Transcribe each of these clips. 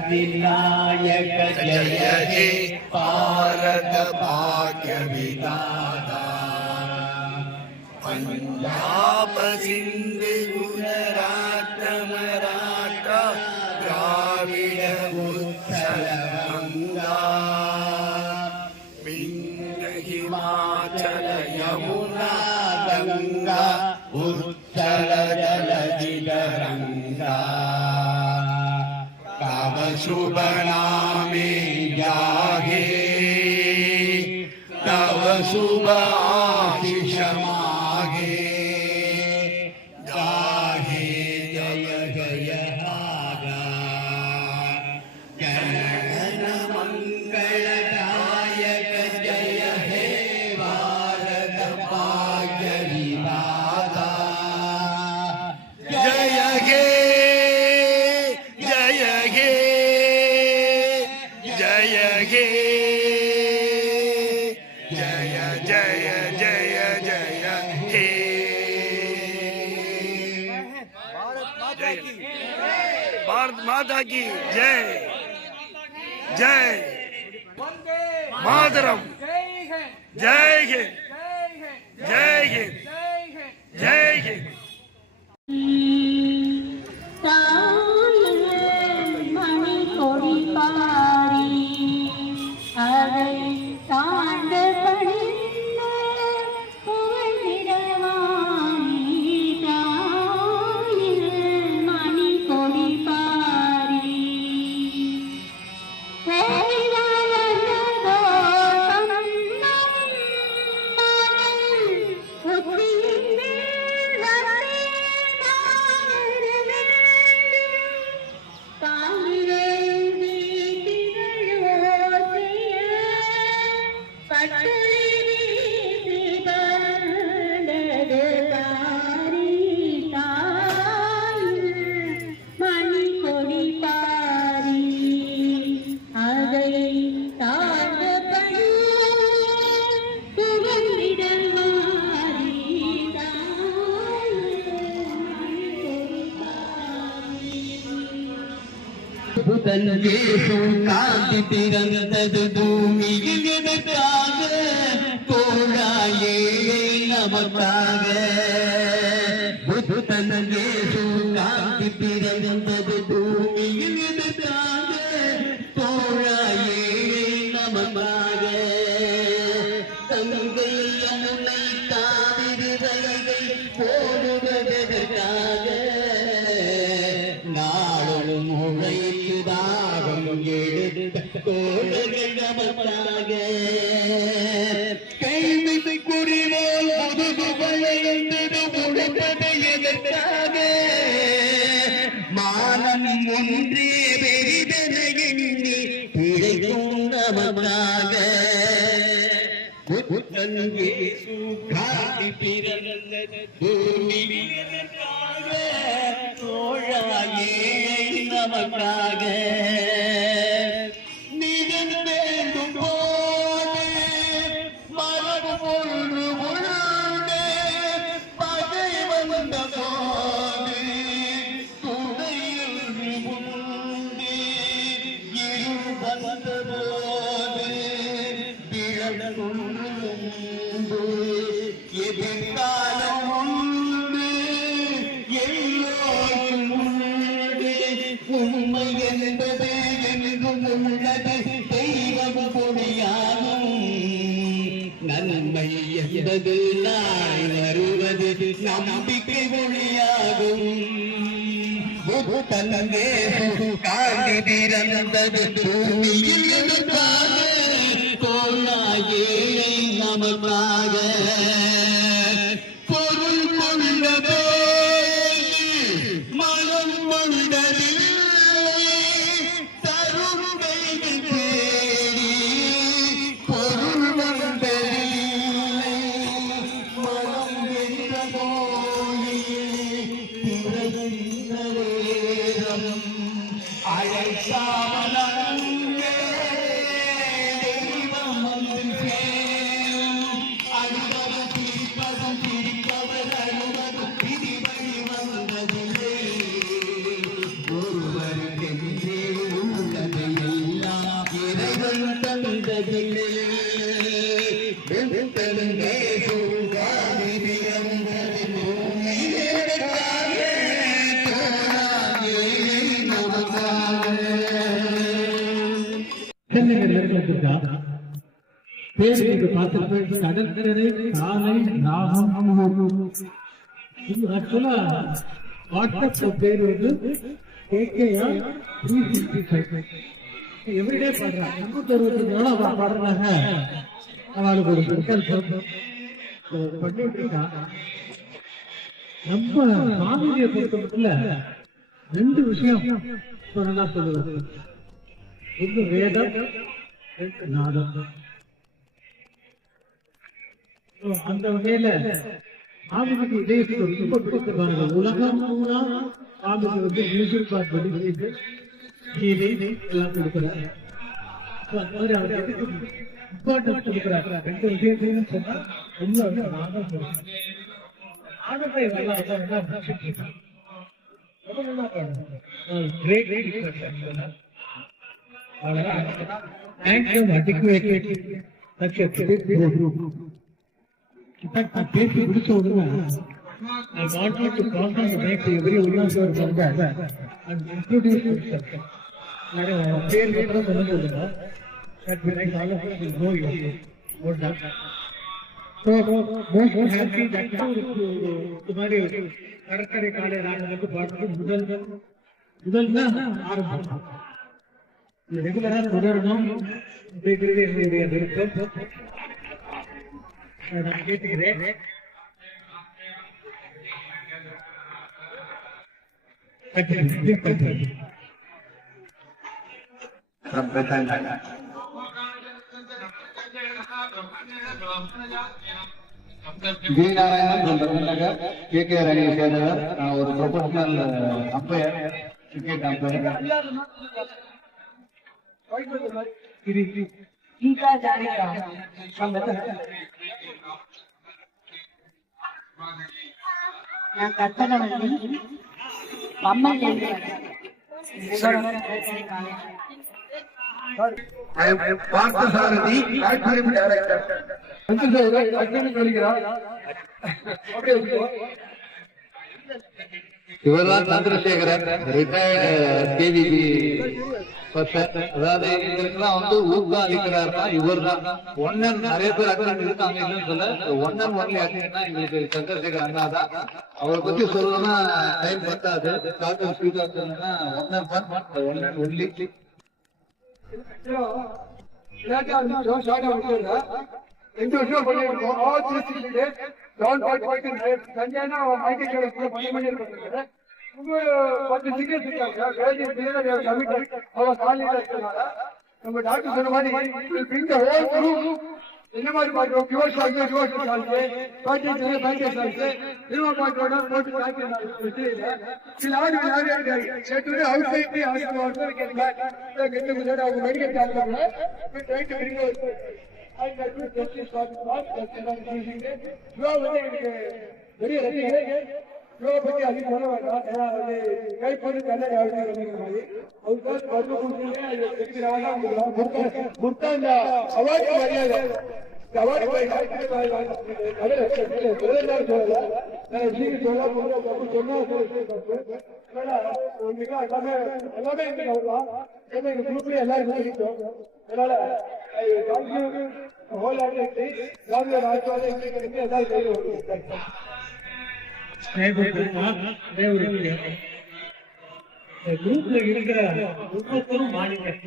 जनगणमनधिनायक जय हे भारत भाग्य विधाता पंजाब सिंध गुजरात मराठा द्राविड़ उत्कल गंगा विंध्य हिमाचल यमुना गंगा उत्कल जलधि तरंगा तव शुभ नामे जागे तव शुभ आशीष मागे गाहे जय जय हागा जनगण मंगलदायक जय हे भारत भाग्य विधाता जय हे जय हे जय हे जय जय जय जय हे भारत माता की जय जय मातरम जय हे जय हे जय हे காந்தி பிறந்தது பூமியில் எதற்காக தோழாயே நமக்காக புத்தன் இயேசு காந்தி பிறந்தது பூமியில் எதற்காக தோழாயே நமக்காக தங்கை யமுனை காவிரி ரயிலை போடுவதற்காக நாளும் உழைத்து தாகம் எடுத்த தோழர்கள் நமக்காக கைமை குறிவோல் முதுகு வளைந்தது உழைப்பது எதற்காக மானம் ஒன்றே பெரிதென எண்ணி பிழைக்கும் நமக்காக புத்தன் இயேசு காந்தி பிறந்தது பூமியில் எதற்காக தோழாயே நமக்காக நிகழ் வேண்டும் போது மரபு ஒன்று உண்டு பகை வந்த போது துணையொன்று உண்டு இருள் வந்த போது விழொன்று உண்டு எதிர்காலம் உண்டு எல்லோரும் உண்டு உண்மை என்பது என்றும் உள்ளது தெய்வம் பொடியாகும் நன்மை என்பது நாள் வருவது நம்பிக்கை மொழியாகும் தன்னே காந்தி பிறந்தது பூமியில் எதற்காக தோழாயே நமக்காக பொருள் கொள்ளவே சாவனங்கே தெய்வம் வந்து சேரும் அழுவதும் சிரிப்பதும் சிரிப்பவர் அழுவதும் விதி வழி வந்ததில்லை ஒருவருக்கென்றே உள்ளதை எல்லாம் இறைவன் தந்ததில்லை தெலுங்கே சூழ்வாதி பிறந்தது பூமியிற்காக கடற்கரை காலை ராகம் ஆக்சுவலா வாட்ஸ்அப் பேர் வந்து எவ்ரிடே பாடுறாங்க 365 பாடுறாங்க அவளுக்கு ஒரு பண்ணிட்டு இருக்கா. நம்ம சாமியை பொறுத்த மட்டும் 2 விஷயம் சொன்னா சொல்லுவது. ஒன்று வேதம், நாதம். அந்த வகையில சாமிக்கு இதயத்துக்கு ரொம்ப பிடிச்சிருக்காங்க. உலகம் பூரா சாமிக்கு வந்து மியூசிக் பாட் படிச்சுட்டு எல்லாம் கொடுக்குறாரு. அந்த மாதிரி அவர் எதுக்கு இம்பார்ட்டன்ஸ் கொடுக்குறாரு 2 விஷயத்தையும் சொன்னா ஒண்ணு வந்து நாதம் ஆனத்தை நல்லா பேசி பிடிச்ச உடனே I wanted to concentrate every Ullasar Sangha and introduce myself. பேர் மட்டும் சொல்ல போதுங்க. That when I all of us will know you. What that? So most happy that तुम्हारे கடற்கரை காலை ராகம் வந்து பாட்டு முதல் ஆரம்பம். ரெகுலரா தொடரணும் அப்படிங்கிறது என்னுடைய விருப்பம். நான் கேட்டுக்கிறேன். வீணாராயணன் நகர் KKR அணியை சேர்ந்தவர். ஒரு ப்ரொஃபஷனல் அம்பையர், கிரிக்கெட் அம்பையர். நான் கற்பனை அம்மன் பார்த்தசாரதி ஆக்டிவிட்டி டைரக்டர் இவர்தான் சந்திரசேகரன், ரிட்டையர்டு KVP பர்சன். அதாவது இதற்கெல்லாம் வந்து ஊக்கம் அளிக்கிறாருன்னா இவர் தான். ஒன்னன் நிறைய பேர் அட்டன் இருக்காங்க இல்லைன்னு சொல்ல, ஒன்னன் ஒன்லி அட்டன்னா எங்களுக்கு சந்திரசேகர் அண்ணா தான். அவரை பத்தி சொல்லணும்னா டைம் பத்தாது. டாக்டர் ஸ்ரீகாந்த் சொன்னா ஒன்னன் ஒன்லி ரெண்டு வருஷம் பண்ணிருக்கோம். நம்ம டாக்டர் சொன்ன மாதிரி என்ன மாதிரி பாக்குறோம், டிவோர்ஸ் பெரிய பத்தி அதிகம் சொல்ல வேண்டாம். ஏன்னா அது கைப்பொரு கண்ணை அவருக்கு அவார்டு மரியாதை குரூப்ல இருக்கிற ஒவ்வொருத்தரும் மாநிலம்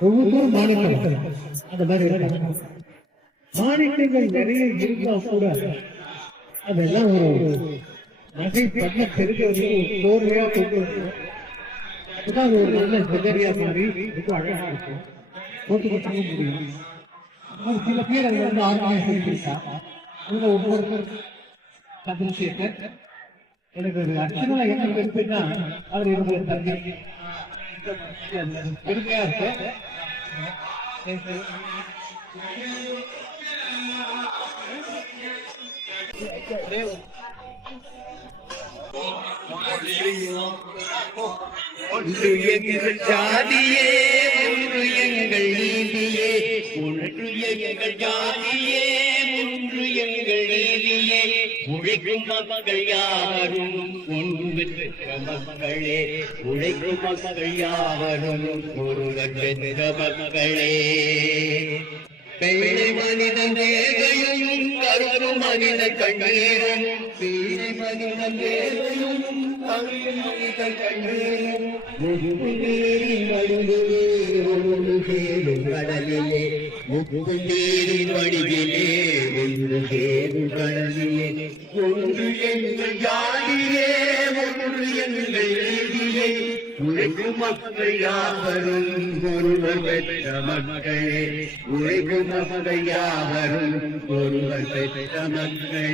ஒவ்வொருத்தரும் மாநிலம் அந்த மாதிரி மாநிலங்கள் நிறைய இருந்தா கூட அதெல்லாம் ஒரு நகை பண்ண தெரிஞ்சவர்கள் ஒரு கோர்வையா கொண்டு அதுதான் ஒரு நல்ல ஜெகரியா மாதிரி ரொம்ப அழகா இருக்கும். போட்டு கொடுத்தாங்க முடியும். அது சில பேர் அது வந்து ஆர்கனைஸ் இருக்கா அதுல ஒவ்வொருத்தர் சந்திரசேகர் எனக்கு ஒரு அர்ச்சனா என்ன பெருமைன்னா அவர் என்னுடைய தந்தை பெருமையா இருக்கு. ஒன்று எங்கள் ஜாதியே ஒன்று எங்கள் நீதியே ஒன்று எங்கள் ஜாதியே ஒன்று எங்கள் நீதியே உழைக்கும் மக்கள் யாவரும் ஒன்று பெற்ற மக்களே உழைக்கும் மக்கள் யாவரும் ஒருவர் பெற்ற மக்களே பெண்ணை மனிதன் தேவையும் கருப்பு மனித கண்ணீரும் பெண்ணை மனிதன் தேவையும் கருப்பு மனித கண்ணீரும் முகுந்தீரின் வடிவிலே ஒன்று சேரும் கடலிலே முகுந்தீரின் வடிவிலே ஒன்று சேரும் கடலிலே ஒன்று எங்கள் ஜாதியே ஒன்று எங்கள் நீதியே உழைக்கும் மக்கள் யாவரும் ஒருவர் பெற்ற மக்களே உழைக்கும் மக்கள் யாவரும் ஒருவர் பெற்ற மக்களே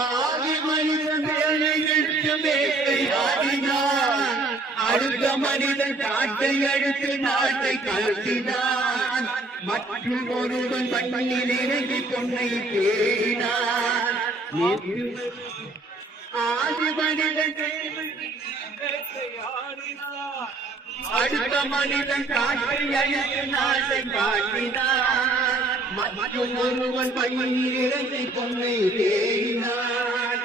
ஆதி மனிதன் வேலைகளுக்கு வேட்டையாடினான் அடுத்த மனிதன் காட்டை அழுத்து நாட்டை கலத்தினான் மற்றும் ஒருவன் மண்ணில் இறங்கி பொன்னை தேடினான் ஆதி மனிதன் அடுத்த மனிதன் காட்டை அழித்து நாட்டை காட்டினான் மற்றும் ஒருவன் பையில் இறங்கி பொன்னை தேடினான்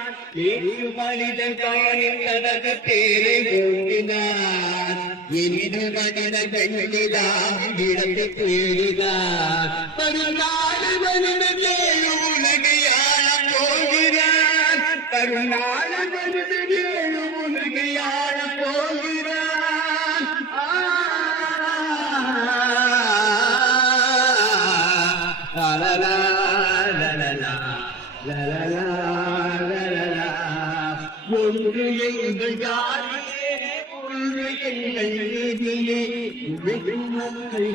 மனிதன் காணின் தனது தேரை ஓட்டினான் இனிது மனிதன் கண்ணிதான் இடத்தை தேடினான் மறுநாள் மனிதன் ஏழு உலகை ஆளப் போகிறான் கருநாள் மனிதன் ஏழு உலகை ஆளப் போகிறான் ஒன்று எங்கள் ஜாதியே ஒன்று எங்கள் நீதியே உழைக்கும் மக்கள்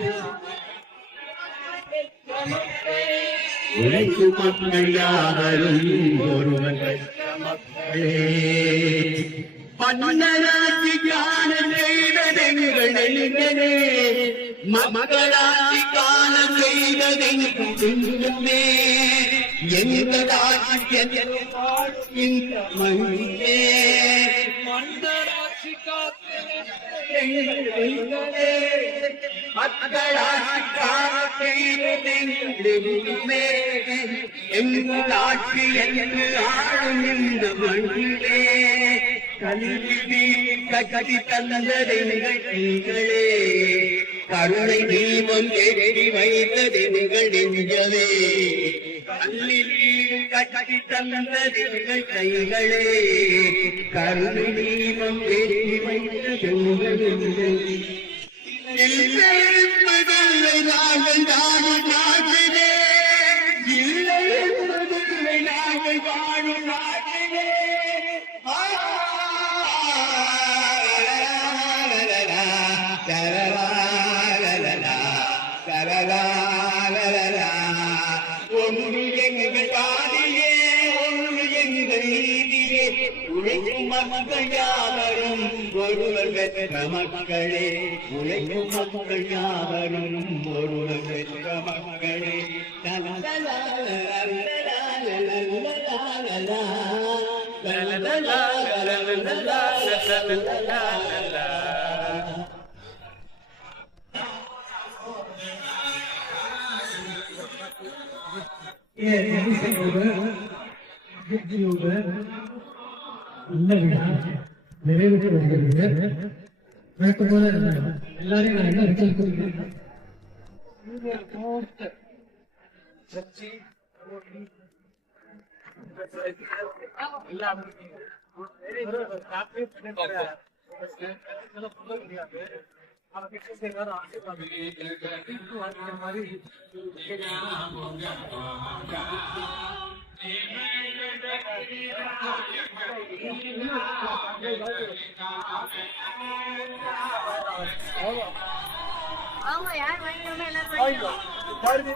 உழைக்கும் மக்கள் யாவரும் ஒருவர் பெற்ற மக்களே மன்னராட்சி காணம் செய்ததெங்களே மக்களாட்சி காணம் செய்ததெங்கே எங்கள் ஆட்சி இந்த மண்ணிலே மன்னராட்சி மக்களாட்சி காணம் செய்ததெங்கே எங்கள் ஆட்சி என்று ஆளும் இந்த மண்ணிலே கல்வி கட்டி தந்ததெங்களே கருணை தீபம் ஏற்றி வைத்ததெங்கள் நெஞ்சவே கல்லில் கட்டி தந்ததெங்கள் கைகளே கருணை தீபம் ஏற்றி வைத்ததெங்கள் நெஞ்சவே இல்லை என்பதில்லை நாங்கள் வாழும் நாட்டிலே இல்லை என்பதில்லை நாங்கள் வாழும் நாட்டிலே ஒன்று எங்கள் பாடியே ஒன்று எங்கள் நீதியே உழைக்கும் மக்கள் யாவரும் ஒருவர் பெற்ற மக்களே உழைக்கும் மக்கள் யாவரும் ஒருவர் பெற்ற மக்களே நிறைவேற்றி வருகிறது. வழக்கம் போல எல்லாரையும் நான் என்ன ரிசல்ட் கொடுக்கிறேன் வாங்கிக்கோ. பாருங்க